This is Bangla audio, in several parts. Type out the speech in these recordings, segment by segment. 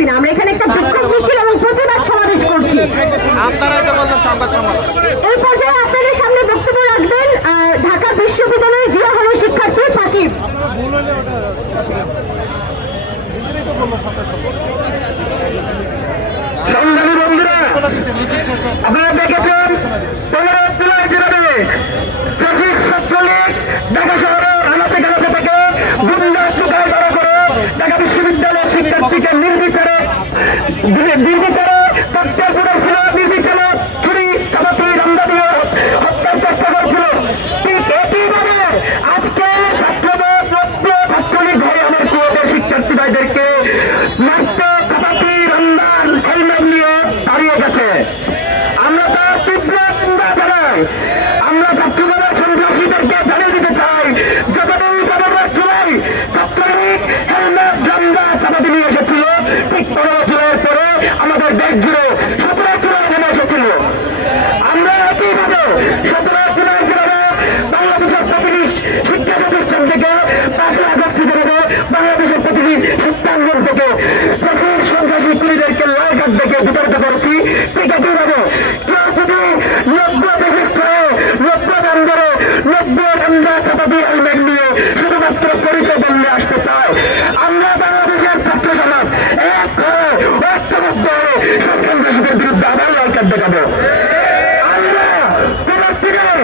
করতেছি না আমরা এখানে একটা বিক্ষোভ মিছিল এবং প্রতিবাদ সমাবেশ করছি। আপনারাই তো বললেন সংবাদ সম্মেলন এই পর্যায়ে আপনাদের সামনে বক্তব্য রাখবেন আহ, ঢাকা বিশ্ববিদ্যালয়ের জিয়া হলের শিক্ষার্থী সাকিব। সংগ্রামী বন্ধুরা আপনারা দেখেছেন পনেরো জুলাই আমরা ছাত্রদলের সন্ত্রাসীদেরকে জানিয়ে দিতে চাই যতদিন পনেরো জুলাই ছাত্রলীগ হেলমেট রান্দা চাপাতি নিয়ে এসেছিল। ঠিক পনেরো জুলাইয়ের পরে আমাদের দেশ জুড়ে সতেরো জুলাই নেমে এসেছিল। আমরা একইভাবে সতেরো জুলাই যেভাবে বাংলাদেশের প্রতিটি শিক্ষা প্রতিষ্ঠান থেকে পাঁচই আগস্ট যেভাবে বাংলাদেশের প্রতিটি শিক্ষাঙ্গন থেকে প্রচুর সন্ত্রাসী কুড়িদেরকে লাল কার্ড দেখে বিতাড়িত করেছি। ঠিক একইভাবে কেউ যদি নব্য রান্দা হেলমেট নিয়ে শুধুমাত্র পরিচয় বললে আসতে চায়। আমরা বাংলাদেশের ছাত্র সমাজ এক ঐক্যবদ্ধ হয়ে সন্ত্রাসীদের বিরুদ্ধে আবার লাল দেখাবো। আমরা কোন দিনে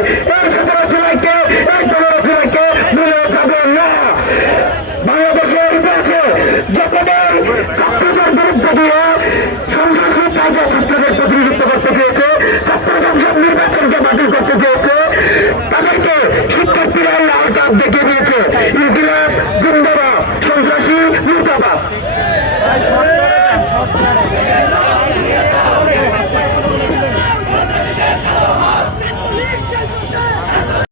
ছাত্রদের বিরুদ্ধে দিয়ে সন্ত্রাসী কাজে ছাত্রদের প্রতিনিধিত্ব করতে চেয়েছে, ছাত্র সংসদ নির্বাচনকে বাতিল করতে চেয়েছে ইনকিলাব দেখিয়ে দিয়েছে ইনকিলাব জিন্দাবাদ সন্ত্রাসী মুর্দাবাদ